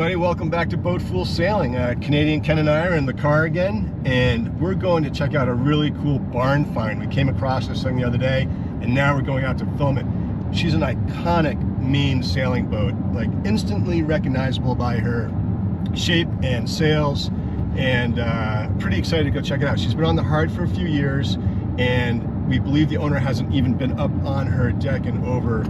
everybody, welcome back to Boat Fool Sailing. Canadian Ken and I are in the car again, and we're going to check out a really cool barn find. We came across this thing the other day, and now we're going out to film it. She's an iconic Maine sailing boat, like instantly recognizable by her shape and sails, and pretty excited to go check it out. She's been on the hard for a few years, and we believe the owner hasn't even been up on her deck in over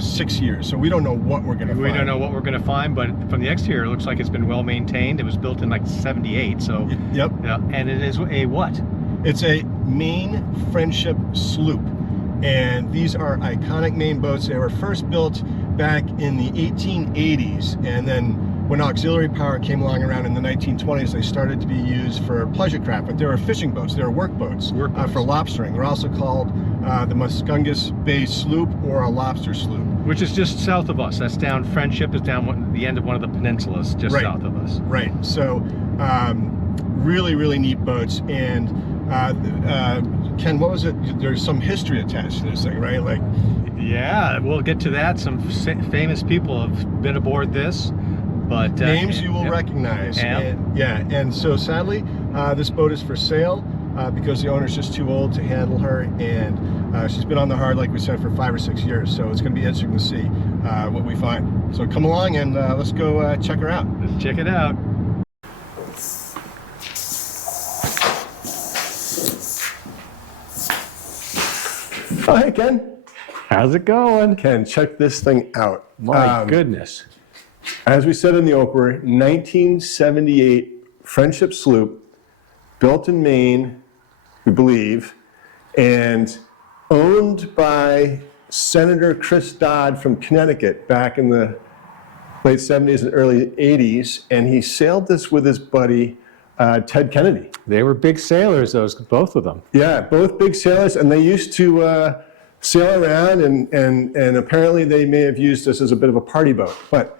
6 years. So we don't know what we're going to find. We don't know what we're going to find, but from the exterior, it looks like it's been well maintained. It was built in like '78, so. Yep. Yeah, and it is a what? It's a Maine Friendship Sloop. And these are iconic Maine boats. They were first built back in the 1880s, and then when auxiliary power came along around in the 1920s, they started to be used for pleasure craft, but they were fishing boats. They were workboats for lobstering. They're also called the Muscogis Bay Sloop or a lobster sloop. Which is just south of us. That's down, Friendship is down the end of one of the peninsulas just south of us. Right, so really, really neat boats. And Ken, what was it? There's some history attached to this thing, right? Like, yeah, we'll get to that. Some famous people have been aboard this. But, names you will recognize. And so sadly, this boat is for sale because the owner's just too old to handle her, and she's been on the hard, like we said, for 5 or 6 years. So it's going to be interesting to see what we find. So come along and let's go check her out. Let's check it out. Oh, hey, Ken. How's it going? Ken, check this thing out. My goodness. As we said in the opener, 1978 Friendship Sloop, built in Maine, we believe, and owned by Senator Chris Dodd from Connecticut back in the late 70s and early 80s, and he sailed this with his buddy Ted Kennedy. They were big sailors, both of them. Yeah, both big sailors, and they used to sail around, and apparently they may have used this as a bit of a party boat. But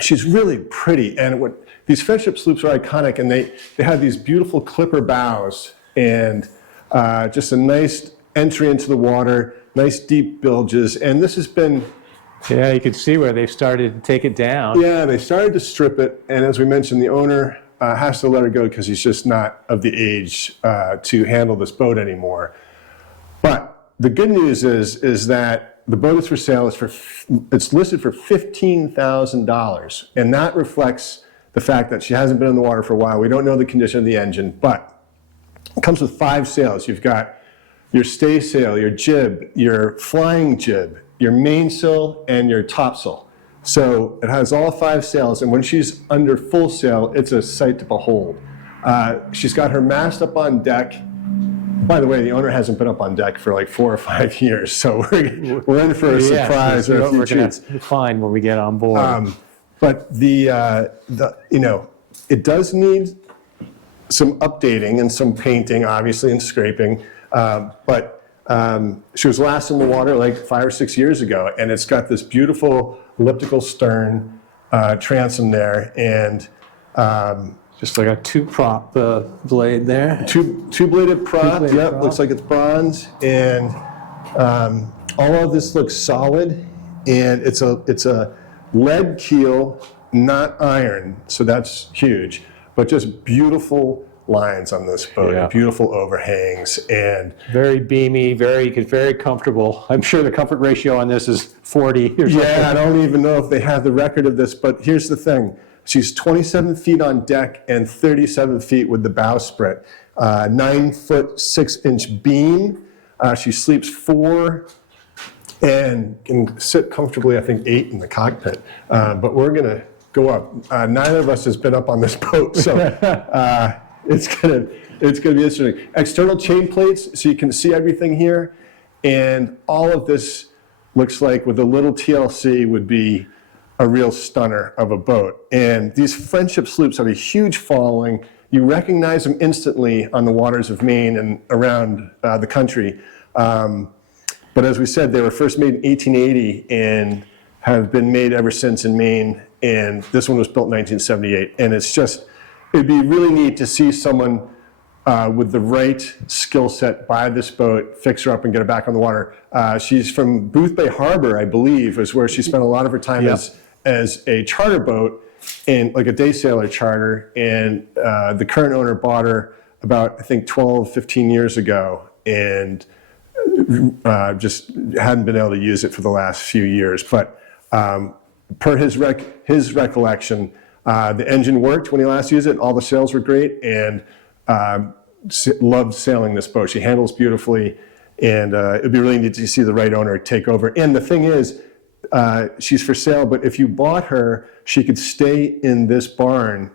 she's really pretty, and these Friendship sloops are iconic, and they have these beautiful clipper bows, and just a nice entry into the water, nice deep bilges, and this has been... Yeah, you can see where they've started to take it down. Yeah, they started to strip it, and as we mentioned, the owner has to let her go because he's just not of the age to handle this boat anymore. But the good news is that the boat is for sale. It's listed for $15,000, and that reflects the fact that she hasn't been in the water for a while. We don't know the condition of the engine, but it comes with 5 sails. You've got your staysail, your jib, your flying jib, your mainsail, and your topsail. So it has all 5 sails, and when she's under full sail, it's a sight to behold. She's got her mast up on deck. By the way, the owner hasn't been up on deck for like 4 or 5 years, so we're in for a surprise or a few treats. We're fine when we get on board. But it does need some updating and some painting, obviously, and scraping. But she was last in the water like 5 or 6 years ago, and it's got this beautiful elliptical stern transom there, and just like a 2-prop blade there. Two-bladed prop, yep, looks like it's bronze, and all of this looks solid, and it's a lead keel, not iron, so that's huge, but just beautiful lines on this boat, beautiful overhangs, and very beamy, very comfortable. I'm sure the comfort ratio on this is 40 or something. Yeah, I don't even know if they have the record of this, but here's the thing. She's 27 feet on deck and 37 feet with the bowsprit. 9-foot 6-inch beam. She sleeps 4 and can sit comfortably, I think, 8 in the cockpit. But we're gonna go up. Neither of us has been up on this boat, so it's gonna be interesting. External chain plates, so you can see everything here, and all of this looks like with a little TLC would be a real stunner of a boat. And these Friendship sloops have a huge following. You recognize them instantly on the waters of Maine and around the country. But as we said, they were first made in 1880 and have been made ever since in Maine. And this one was built in 1978. And it'd be really neat to see someone with the right skill set buy this boat, fix her up, and get her back on the water. She's from Boothbay Harbor, I believe, is where she spent a lot of her time as a charter boat, and like a day sailor charter, and the current owner bought her about, I think, 12, 15 years ago, and just hadn't been able to use it for the last few years. But per his recollection, the engine worked when he last used it, all the sails were great, and loved sailing this boat. She handles beautifully, and it'd be really neat to see the right owner take over. And the thing is, she's for sale, but if you bought her, she could stay in this barn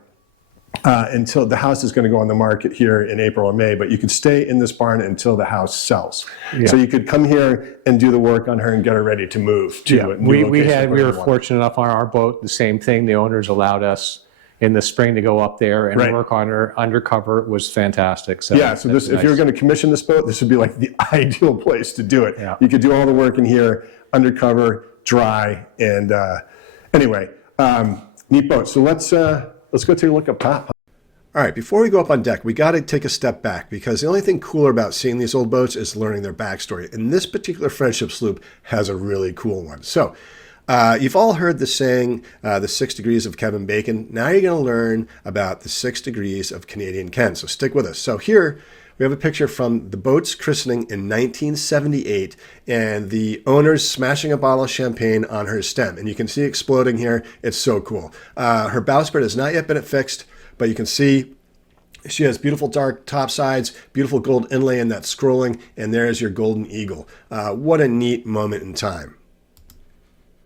until the house is going to go on the market here in April or May, but you could stay in this barn until the house sells. Yeah. So you could come here and do the work on her and get her ready to move to a new location. We were fortunate enough on our boat, the same thing. The owners allowed us in the spring to go up there and work on her undercover. It was fantastic. So yeah, so this, if you're going to commission this boat, this would be like the ideal place to do it. Yeah. You could do all the work in here, undercover, dry, and anyway, neat boat. So let's go take a look up top. All right, before we go up on deck, we got to take a step back, because the only thing cooler about seeing these old boats is learning their backstory. And this particular Friendship Sloop has a really cool one. So you've all heard the saying, the 6 degrees of Kevin Bacon. Now you're going to learn about the 6 degrees of Canadian Ken. So stick with us. So here we have a picture from the boat's christening in 1978, and the owner's smashing a bottle of champagne on her stem. And you can see it exploding here. It's so cool. Her bowsprit has not yet been fixed, but you can see she has beautiful dark top sides, beautiful gold inlay in that scrolling, and there's your golden eagle. What a neat moment in time.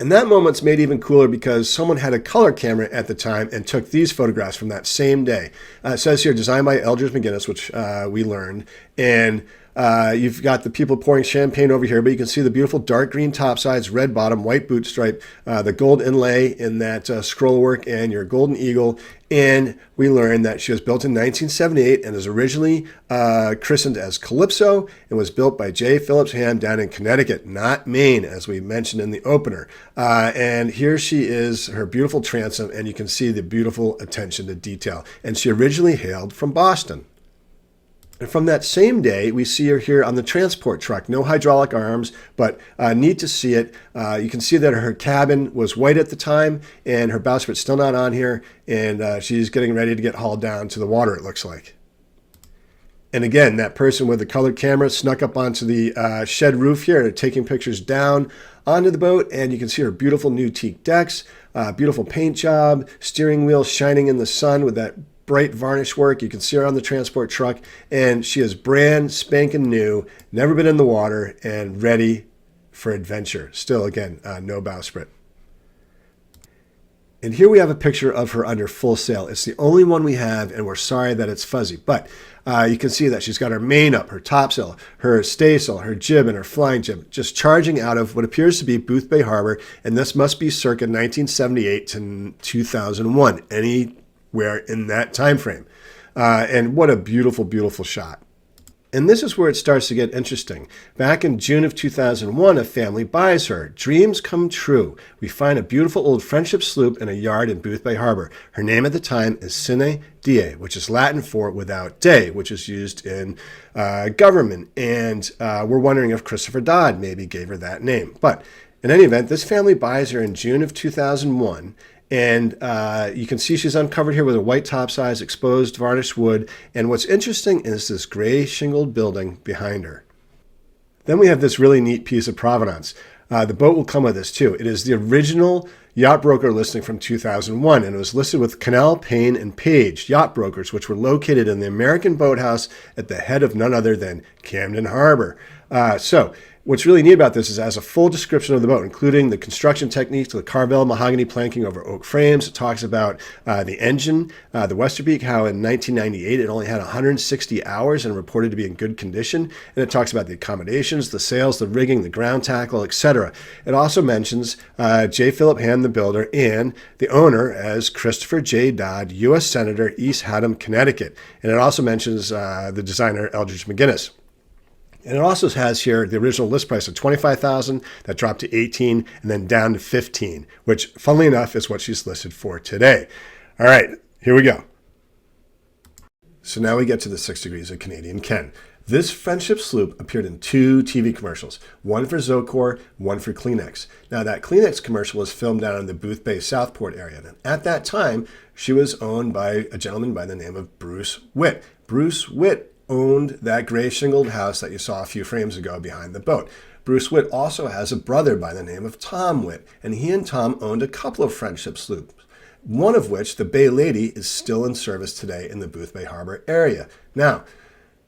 And that moment's made even cooler because someone had a color camera at the time and took these photographs from that same day. It says here, designed by Eldredge-McInnis, which we learned. And you've got the people pouring champagne over here, but you can see the beautiful dark green topsides, red bottom, white boot stripe, the gold inlay in that scroll work, and your golden eagle. And we learned that she was built in 1978 and was originally christened as Calypso, and was built by J Phillips Ham down in Connecticut, not Maine, as we mentioned in the opener. And here she is, her beautiful transom, and you can see the beautiful attention to detail. And she originally hailed from Boston. And from that same day, we see her here on the transport truck. No hydraulic arms, but neat to see it. You can see that her cabin was white at the time, and her bowsprit's still not on here, and she's getting ready to get hauled down to the water, it looks like. And again, that person with the colored camera snuck up onto the shed roof here, taking pictures down onto the boat, and you can see her beautiful new teak decks, beautiful paint job, steering wheel shining in the sun with that bright varnish work. You can see her on the transport truck, and she is brand spanking new, never been in the water, and ready for adventure. Still, again, no bowsprit. And here we have a picture of her under full sail. It's the only one we have, and we're sorry that it's fuzzy, but you can see that she's got her main up, her topsail, her staysail, her jib, and her flying jib, just charging out of what appears to be Boothbay Harbor, and this must be circa 1978 to 2001. Anywhere in that time frame. And what a beautiful, beautiful shot. And this is where it starts to get interesting. Back in June of 2001, a family buys her. Dreams come true. We find a beautiful old Friendship Sloop in a yard in Boothbay Harbor. Her name at the time is Sine Die, which is Latin for without day, which is used in government. And we're wondering if Christopher Dodd maybe gave her that name. But in any event, this family buys her in June of 2001. And you can see she's uncovered here with a white topsides, exposed varnished wood. And what's interesting is this gray shingled building behind her. Then we have this really neat piece of provenance. The boat will come with this too. It is the original yacht broker listing from 2001, and it was listed with Cannell, Payne, and Page yacht brokers, which were located in the American Boathouse at the head of none other than Camden Harbor. So what's really neat about this is it has a full description of the boat, including the construction techniques, the Carvel mahogany planking over oak frames. It talks about the engine, the Westerbeek, how in 1998 it only had 160 hours and reported to be in good condition. And it talks about the accommodations, the sails, the rigging, the ground tackle, etc. It also mentions J Phillips Ham, the builder, and the owner as Christopher J. Dodd, U.S. Senator, East Haddam, Connecticut. And it also mentions the designer Eldredge-McInnis. And it also has here the original list price of $25,000, that dropped to $18,000, and then down to $15,000, which, funnily enough, is what she's listed for today. All right, here we go. So now we get to the 6 degrees of Canadian Ken. This Friendship Sloop appeared in 2 TV commercials, one for Zocor, one for Kleenex. Now, that Kleenex commercial was filmed down in the Boothbay Southport area. And at that time, she was owned by a gentleman by the name of Bruce Witt. Bruce Witt owned that gray shingled house that you saw a few frames ago behind the boat. Bruce Witt also has a brother by the name of Tom Witt, and he and Tom owned a couple of Friendship Sloops, one of which, the Bay Lady, is still in service today in the Boothbay Harbor area. Now,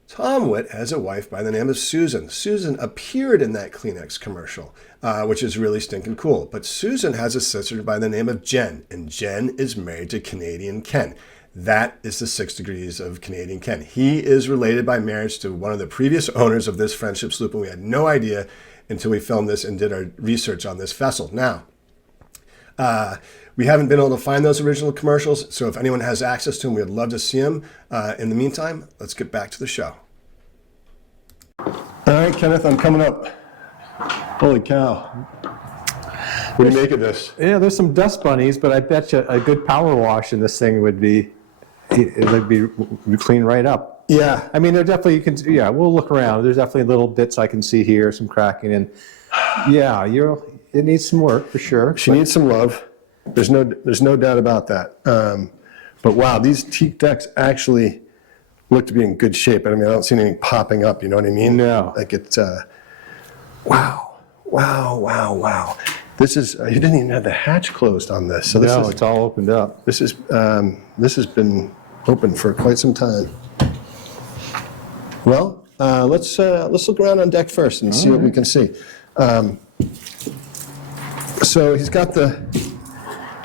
Tom Witt has a wife by the name of Susan. Susan appeared in that Kleenex commercial, which is really stinking cool. But Susan has a sister by the name of Jen, and Jen is married to Canadian Ken. That is the 6 degrees of Canadian Ken. He is related by marriage to one of the previous owners of this Friendship Sloop, and we had no idea until we filmed this and did our research on this vessel. Now, we haven't been able to find those original commercials, so if anyone has access to them, we would love to see them. In the meantime, let's get back to the show. All right, Kenneth, I'm coming up. Holy cow. What do you make of this? Yeah, there's some dust bunnies, but I bet you a good power wash in this thing would be, it'd be clean right up. Yeah. I mean, there definitely, you can, yeah, we'll look around. There's definitely little bits I can see here, some cracking, and yeah, it needs some work for sure. She needs some love. There's no doubt about that. But wow, these teak decks actually look to be in good shape. I mean, I don't see anything popping up, you know what I mean? No. Like it's, wow. This is, you didn't even have the hatch closed on this. So this It's all opened up. This has been open for quite some time. Well, let's look around on deck first and see what we can see. So he's got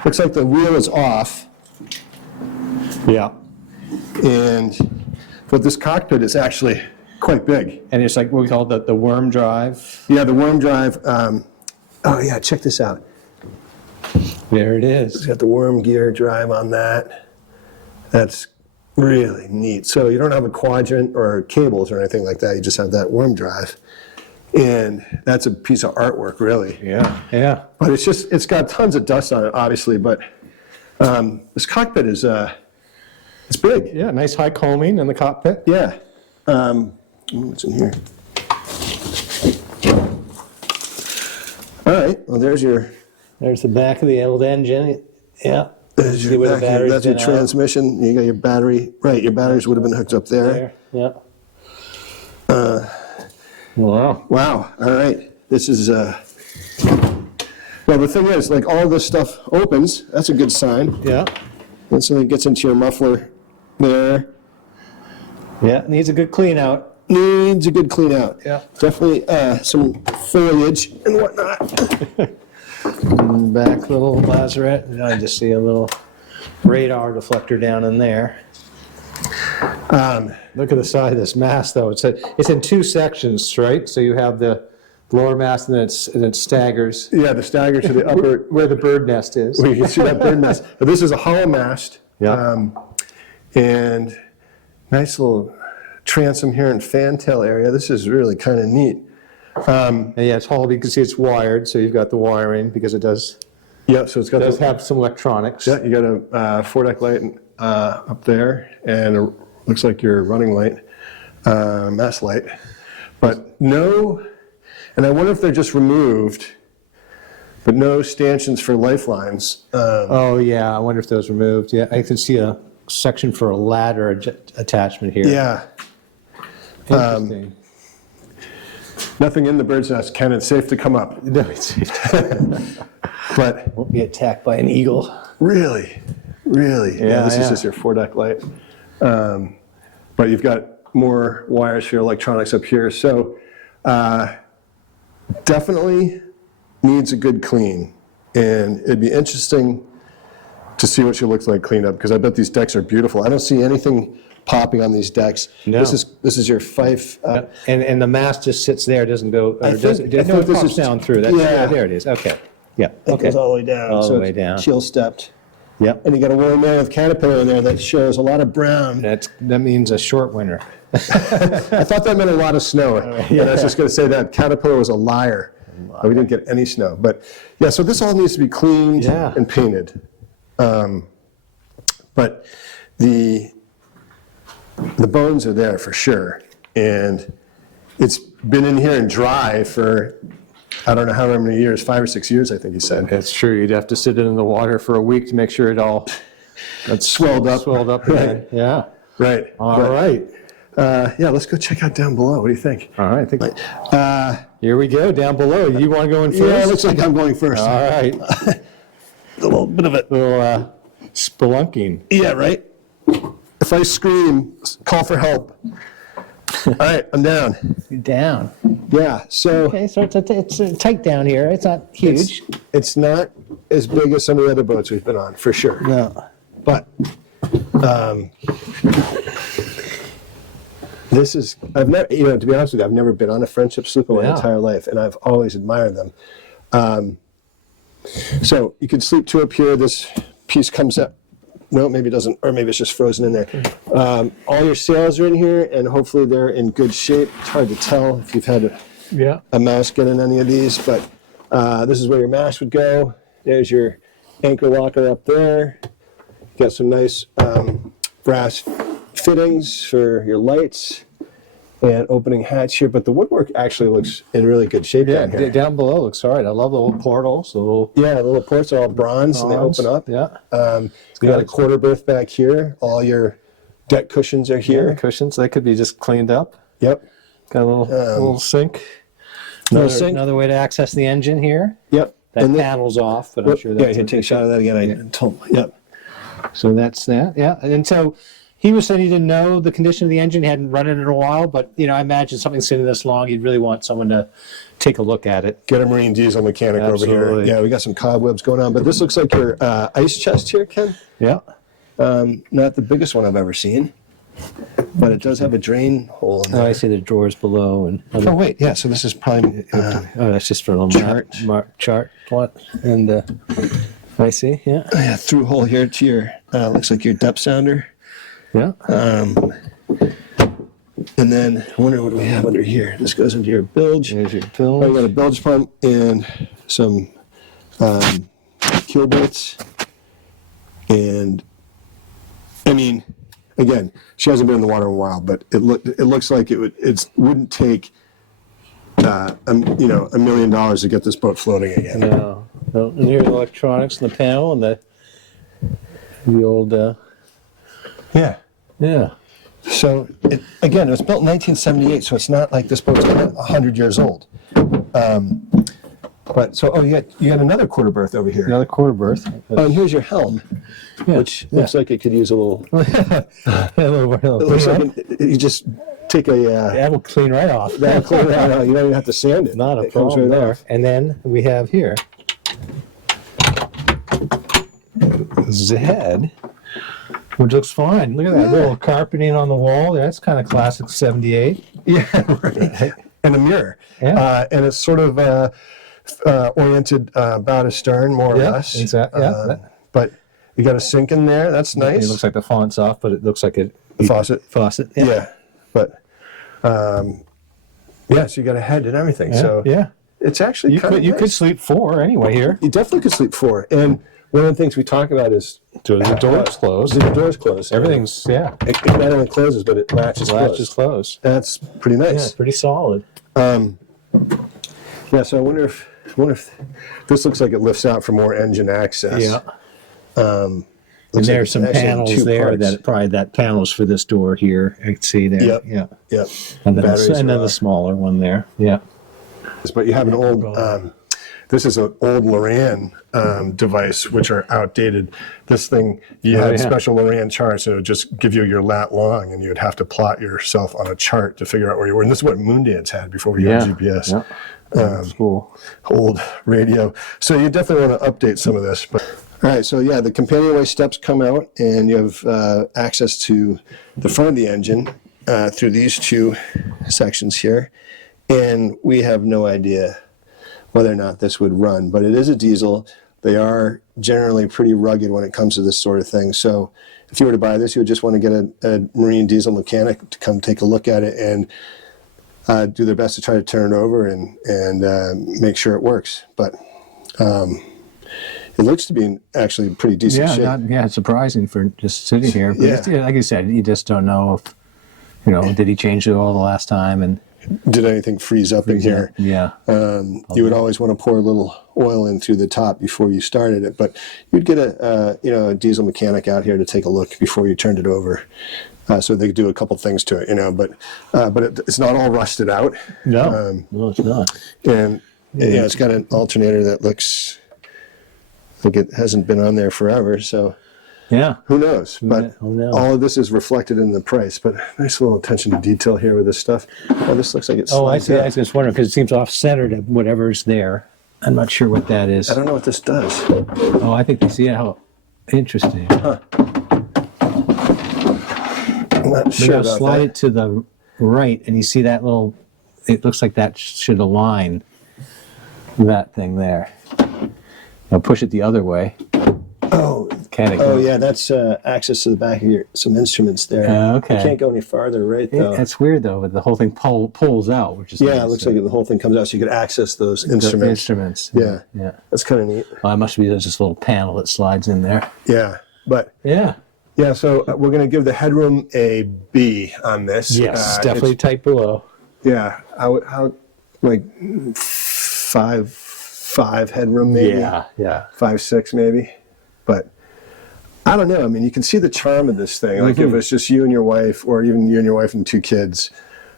looks like the wheel is off. Yeah. But this cockpit is actually quite big. And it's like what we call the worm drive. Yeah, the worm drive. Oh yeah, check this out. There it is. It's got the worm gear drive on that. That's really neat. So you don't have a quadrant or cables or anything like that. You just have that worm drive. And that's a piece of artwork, really. Yeah. But it's got tons of dust on it, obviously. But this cockpit is, it's big. Yeah, nice high combing in the cockpit. Yeah. What's in here? All right. Well, there's the back of the old engine. Yeah. There's your back here. That's your transmission. You got your battery. Right. Your batteries would have been hooked up there. Yeah. Wow. Wow. All right. This is, well, the thing is, like, all this stuff opens. That's a good sign. Yeah. And so it gets into your muffler there. Yeah, needs a good clean out. Needs a good clean out. Yeah. Definitely some foliage and whatnot. Back little lazarette. And I just see a little radar deflector down in there. Look at the side of this mast, though. It's in 2 sections, right? So you have the lower mast, and then it staggers. Yeah, the stagger to the upper. Where the bird nest is. Where you can see that bird nest. But this is a hollow mast. Yeah. And nice little transom here and fantail area. This is really kind of neat. And yeah, it's hollow. You can see it's wired, so you've got the wiring because it does. Yeah, so it's got. It does have some electronics. Yeah, you got a foredeck light up there, and looks like your running light, mast light, but no. And I wonder if they're just removed, but no stanchions for lifelines. Oh yeah, I wonder if those were removed. Yeah, I can see a section for a ladder attachment here. Yeah. Interesting. Nothing in the bird's nest, Ken. It's safe to come up. No, it's But won't be attacked by an eagle. Really. Yeah, this is just your foredeck light. But you've got more wires for your electronics up here. So definitely needs a good clean. And it'd be interesting to see what she looks like cleaned up, because I bet these decks are beautiful. I don't see anything popping on these decks. No. This is your Fife. And the mast just sits there, doesn't go. Or I think this pops is down through. That's, yeah. there it is. Okay. Yeah. It Okay. goes all the way down. All the so way it's down. Chill stepped. Yep. And you got a woolly mammoth caterpillar in there that shows a lot of brown. That means a short winter. I thought that meant a lot of snow. And I was just going to say that caterpillar was a liar. We didn't get any snow. But yeah, so this all needs to be cleaned and painted. But the bones are there for sure. and it's been in here and dry for, I don't know how many years, 5 or 6 years, I think he said. That's true. You'd have to sit it in the water for a week to make sure it all Swelled up. Swelled up again. Right. Yeah. Right. All right. Yeah, let's go check out down below. What do you think? All right. Here we go, down below. You want to go in first? Yeah, it looks like I'm going first. All right. A little bit of it. Little spelunking. Yeah, right? If I scream, call for help. All right, I'm down. You're down. Yeah, so Okay, so it's tight down here. It's not huge. it's not as big as some of the other boats we've been on, for sure. No. But this is, I've never, to be honest with you, I've never been on a Friendship Sloop in my Yeah. entire life, and I've always admired them. So you can sleep two up here. This piece comes up. No, maybe it doesn't, or maybe it's just frozen in there. All your sails are in here, and hopefully they're in good shape. It's hard to tell if you've had a mouse get in any of these, but this is where your mast would go. There's your anchor locker up there. Got some nice brass fittings for your lights and opening hatch here, but the woodwork actually looks in really good shape down here. Down below looks all right. I love the little portals. The little Yeah, the little ports are all bronze and they open up. Yeah. You got a quarter berth back here. All your deck cushions are Here, here. cushions. They could be just cleaned up. Yep. Got a little sink. Little sink. Another way to access the engine here. Yep. That And panel's off, but I'm sure that's yeah, take a shot of that again. I told. Yep. So that's that. Yeah. And so he was saying he didn't know the condition of the engine, he hadn't run it in a while, but I imagine something sitting this long, you'd really want someone to take a look at it. Get a marine diesel mechanic over Absolutely. here. Yeah, we got some cobwebs going on, but this looks like your ice chest here, Ken. Yeah. Not the biggest one I've ever seen, but it does have a drain hole in Oh, I there. see the drawers below and Oh wait, yeah. So this is probably. oh, that's just for a little Chart. chart. What? And I see. Yeah. Yeah, through hole here to your looks like your depth sounder. Yeah. And then I wonder what do we have under here. This goes into your bilge. There's your Oh, we bill. got a bilge pump and some keel bolts. And I mean, again, she hasn't been in the water in a while, but it looks like it wouldn't take $1 million to get this boat floating again. No. And here's the electronics and the panel and the old Yeah. yeah. So again, it was built in 1978, so it's not like this boat's 100 years old. But so, you got another quarter berth over here. Another quarter berth. Oh, and here's your helm, which looks like it could use a little. It looks like you just take a. That will clean right off. That'll clean it out. You don't even have to sand it. Not a It comes problem right there. off. And then we have here Zed, which looks fine. Look at that little carpeting on the wall. That's kind of classic 78. Yeah, right. And a mirror. Yeah. And it's sort of oriented about astern, more or Yeah, less. exactly. Yeah. But you got a sink in there. That's nice. It looks like the font's off, but it looks like it. the faucet. Faucet. Yeah. But yeah, so you got a head and everything. So yeah. it's actually You kind of could nice. sleep 4 anyway here. You definitely could sleep 4. And one of the things we talk about is The doors closed. the doors closed. Everything's It not only closes, but it latches latches closed. closed. That's pretty Yeah, nice. pretty solid. Yeah. So I wonder if this looks like it lifts out for more engine access. Yeah. Looks And like there's it's some actually in panels 2 there parts. that panel's for this door here. I can see there. Yep. Yeah. Yep. And then, Batteries and are then the off. smaller one there. Yeah. But you have an old. This is an old Loran device, which are outdated. This thing, you had yeah. special Loran charts, and it would just give you your lat long, and you'd have to plot yourself on a chart to figure out where you were. And this is what Moondance had before we got GPS. Yeah. That's cool. Old radio. So you definitely want to update some of this. But all right, so yeah, the companionway steps come out, and you have access to the front of the engine through these 2 sections here. And we have no idea whether or not this would run, but it is a diesel. They are generally pretty rugged when it comes to this sort of thing. So if you were to buy this, you would just want to get a marine diesel mechanic to come take a look at it and do their best to try to turn it over and make sure it works. But it looks to be in actually pretty decent shape. It's surprising for just sitting here. But Yeah. it's, like you said, you just don't know if You know, did he change the oil the last time? And Did anything freeze up in here? yeah, You would always want to pour a little oil in through the top before you started it, but you'd get a diesel mechanic out here to take a look before you turned it over, so they could do a couple things to it, but it's not all rusted out. no, it's not. And it's got an alternator that looks like it hasn't been on there forever, so Yeah, who knows? But who knows? all of this is reflected in the price. But nice little attention to detail here with this stuff. Oh, this looks like it's. oh, I see. I was just wondering because it seems off-centered of whatever's there. I'm not sure what that is. I don't know what this does. Oh, I think you see how interesting. I'm not Maybe sure I'll about slide that. it to the right, and you see that little. It looks like that should align that thing there. Now push it the other way. Oh, Can it oh go? yeah, that's access to the back of some instruments there. Okay. You can't go any farther, right? Though. It's weird though, but the whole thing pulls out, which is Yeah, nice. it looks like the whole thing comes out, so you could access those The instruments. instruments. Yeah, Yeah. that's kind of neat. Well, it must be there's this little panel that slides in there. Yeah, but Yeah. yeah, so we're going to give the headroom a B on this. Yes, definitely tight below. Yeah, how like five headroom maybe. Yeah. 5'6" maybe, but I don't know. I mean, you can see the charm of this thing. Like if it's just you and your wife, or even you and your wife and 2 kids,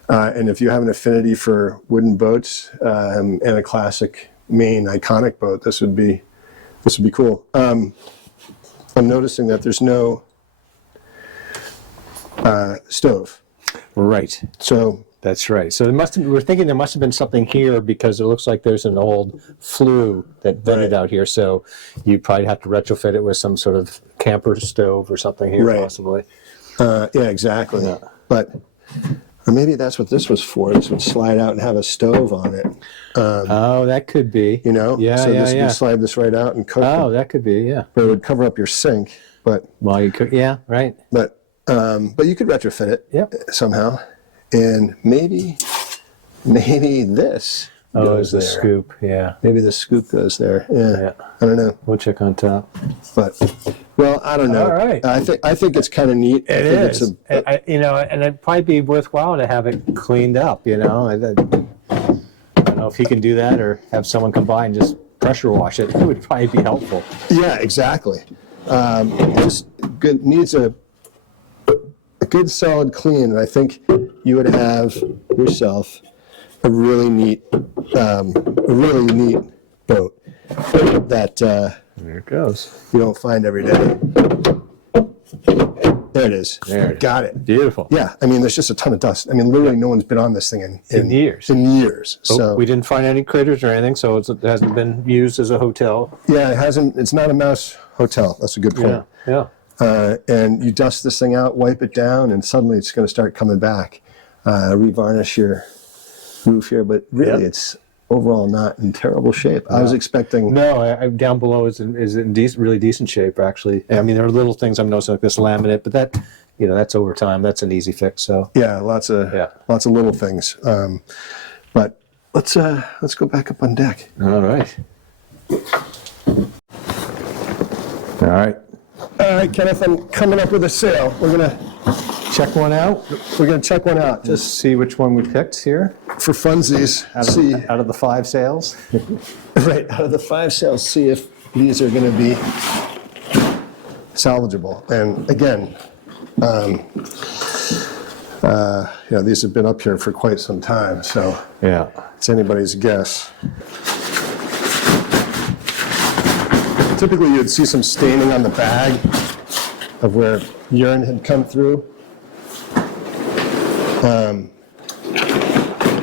and if you have an affinity for wooden boats and a classic Maine iconic boat, this would be cool. I'm noticing that there's no stove, Right. so. That's right. So we're thinking there must have been something here because it looks like there's an old flue that vented Right. out here. So you probably have to retrofit it with some sort of camper stove or something here, Right. possibly. Yeah, exactly. Yeah. But or maybe that's what this was for. This would slide out and have a stove on it. Oh, that could be. So Yeah, this, yeah. you slide this right out and cook. Oh, that could be. Yeah. But it would cover up your sink. But Well, you could. Yeah. Right. you could retrofit it Yep. somehow, and maybe this Oh, goes there's the there. scoop. Yeah. Maybe the scoop goes there. Yeah. Yeah. I don't know, We'll check on top. but well, I don't know. All right. I think it's kind of neat. I think it's and it'd probably be worthwhile to have it cleaned up. I don't know if he can do that or have someone come by and just pressure wash it. It would probably be helpful. Yeah, exactly. Just needs a good solid clean, and I think you would have yourself a really neat boat that There it goes. you don't find every day. There it is. There it is. Got it. Beautiful. Yeah, I mean, there's just a ton of dust. I mean, literally, no one's been on this thing in years. In years. So We didn't find any critters or anything, so it hasn't been used as a hotel. yeah, it hasn't. It's not a mouse hotel. That's a good point. Yeah. And you dust this thing out, wipe it down, and suddenly it's going to start coming back. Revarnish your roof here, but really, Yep. it's overall not in terrible shape. I was expecting. No, down below is in really decent shape, actually. I mean, there are little things I'm noticing like this laminate, but that, that's over time. That's an easy fix. So Yeah, lots of little things. But let's go back up on deck. all right. All right. All right, Kenneth, I'm coming up with a sail. We're gonna Check one out. check one out just Just see which one we picked here. for funsies. See Out of the 5 sails. right out of the 5 sails. See if these are going to be salvageable. And again, these have been up here for quite some time, so Yeah. it's anybody's guess. Typically, you'd see some staining on the bag of where urine had come through.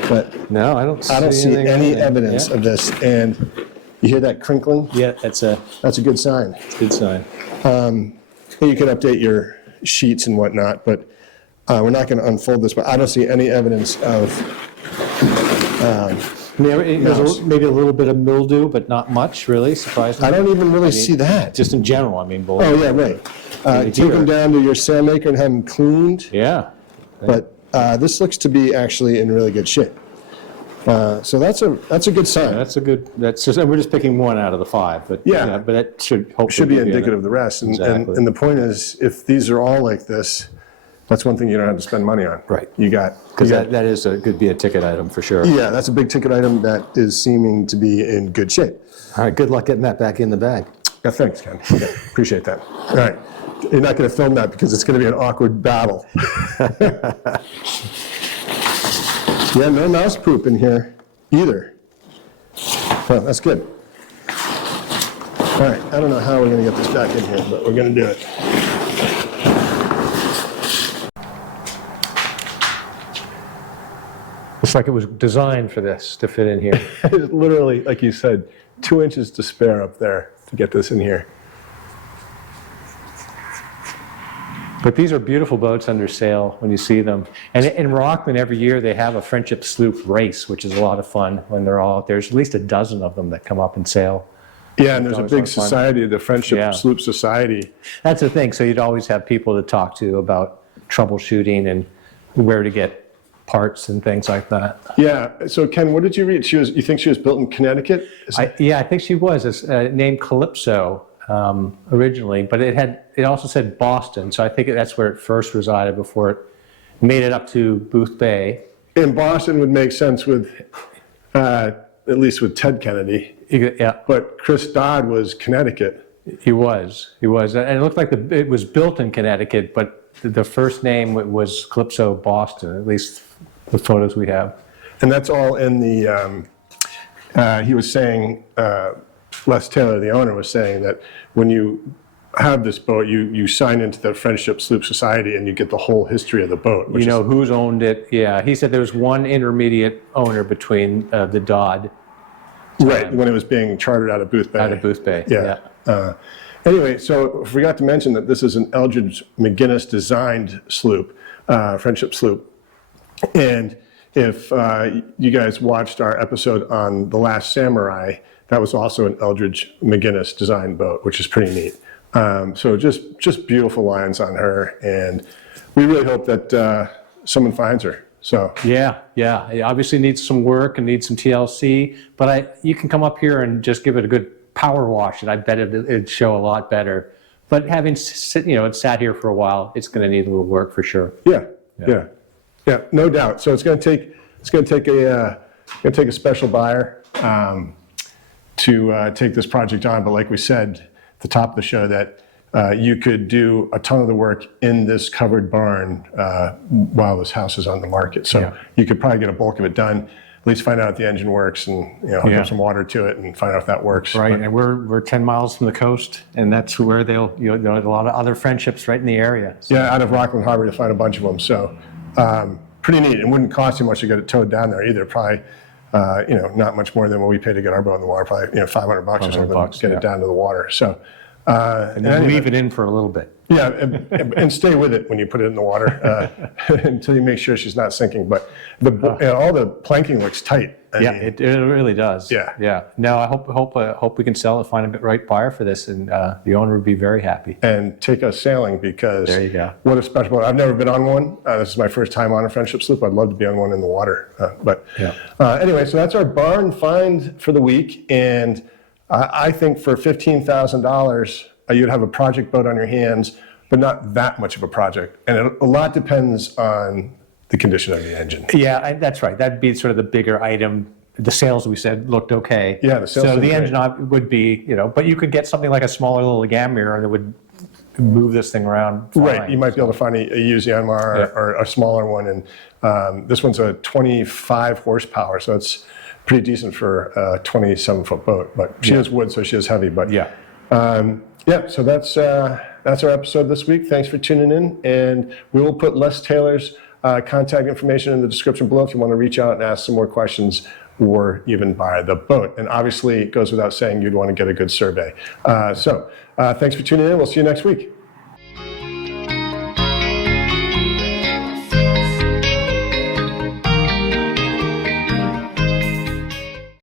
But No, I don't see I don't see anything any in there. evidence Yeah. of this. And you hear that crinkling? Yeah, that's a That's a good sign. good sign. You can update your sheets and whatnot, but we're not going to unfold this. But I don't see any evidence of. There's maybe a little bit of mildew, but not much, really, surprisingly. I don't even really see that. Just in general, I mean. Below. Oh yeah, right. Maybe Take here. them down to your sailmaker and have them cleaned. Yeah. But this looks to be actually in really good shape. So that's a good sign. That's just, we're just picking one out of the 5, but Yeah. but that should hopefully Should be give you indicative of the rest. And Exactly. the point is, if these are all like this, That's one thing you don't have to spend money on. Right. You got, Because that is could be a ticket item for sure. yeah, that's a big ticket item that is seeming to be in good shape. All right, good luck getting that back in the bag. Yeah, thanks, Ken. Okay, appreciate that. All right. You're not going to film that because it's going to be an awkward battle. Yeah, no mouse poop in here either. Well, that's good. All right, I don't know how we're going to get this back in here, but we're going to do it. Looks like it was designed for this to fit in here. It's literally, like you said, 2 inches to spare up there to get this in here. But these are beautiful boats under sail when you see them. And in Rockland, every year they have a Friendship Sloop race, which is a lot of fun when they're all out there. There's at least a dozen of them that come up and sail. Yeah, and there's a always big a lot of fun. society, the Friendship Yeah. Sloop Society. That's the thing. So you'd always have people to talk to about troubleshooting and where to get parts and things like that. Yeah, so Ken, what did you read? You think she was built in Connecticut? I think she was. It's named Calypso originally, but it also said Boston. So I think that's where it first resided before it made it up to Boothbay. And Boston would make sense with, at least with Ted Kennedy. Yeah. But Chris Dodd was Connecticut. He was, and it looked like it was built in Connecticut, but the first name was Calypso Boston, at least the photos we have. And that's all in the, he was saying, Les Taylor, the owner, was saying that when you have this boat, you sign into the Friendship Sloop Society and you get the whole history of the boat. Which You know who's owned it? Yeah, he said there was one intermediate owner between the Dodd right, when it was being chartered out of Boothbay. out of Boothbay. Yeah. Anyway, so I forgot to mention that this is an Eldredge-McInnis designed sloop, Friendship Sloop. And if you guys watched our episode on The Last Samurai, that was also an Eldredge-McInnis designed boat, which is pretty neat. So just beautiful lines on her, and we really hope that someone finds her. So Yeah. It obviously needs some work and needs some TLC, but you can come up here and just give it a good power wash, and I bet it'd show a lot better. But having it sat here for a while, it's going to need a little work for sure. yeah, no doubt. So it's going to take a special buyer to take this project on. But like we said at the top of the show, that you could do a ton of the work in this covered barn while this house is on the market. So you could probably get a bulk of it done. At least find out if the engine works and hook up some water to it and find out if that works. Right, and we're 10 miles from the coast, and that's where there's a lot of other friendships right in the area. So. Yeah, out of Rockland Harbor to find a bunch of them. So pretty neat. It wouldn't cost you much to get it towed down there either. Probably, not much more than what we pay to get our boat in the water. Probably, $500 or something to get it down to the water. So, and then leave it in for a little bit. Yeah, and stay with it when you put it in the water until you make sure she's not sinking. But all the planking looks tight. I mean, It really does. Yeah. No, I hope we can sell it, find a right buyer for this, and the owner would be very happy. and take us sailing because There you go. what a special boat. I've never been on one. This is my first time on a Friendship Sloop. I'd love to be on one in the water. Anyway, so that's our barn find for the week. And I think for $15,000, you'd have a project boat on your hands, but not that much of a project. And a lot depends on the condition of the engine. Yeah, that's right. That'd be sort of the bigger item. The sails, we said, looked okay. Yeah, the sails So look the great. engine would be, but you could get something like a smaller little gam mirror that would move this thing around fine. Right, you might be able to find a used Yanmar or a smaller one. And this one's a 25 horsepower, so it's pretty decent for a 27-foot boat. But she is wood, so she is heavy. But so that's our episode this week. Thanks for tuning in, and we will put Les Taylor's contact information in the description below if you want to reach out and ask some more questions or even buy the boat. And obviously, it goes without saying you'd want to get a good survey. So thanks for tuning in. We'll see you next week.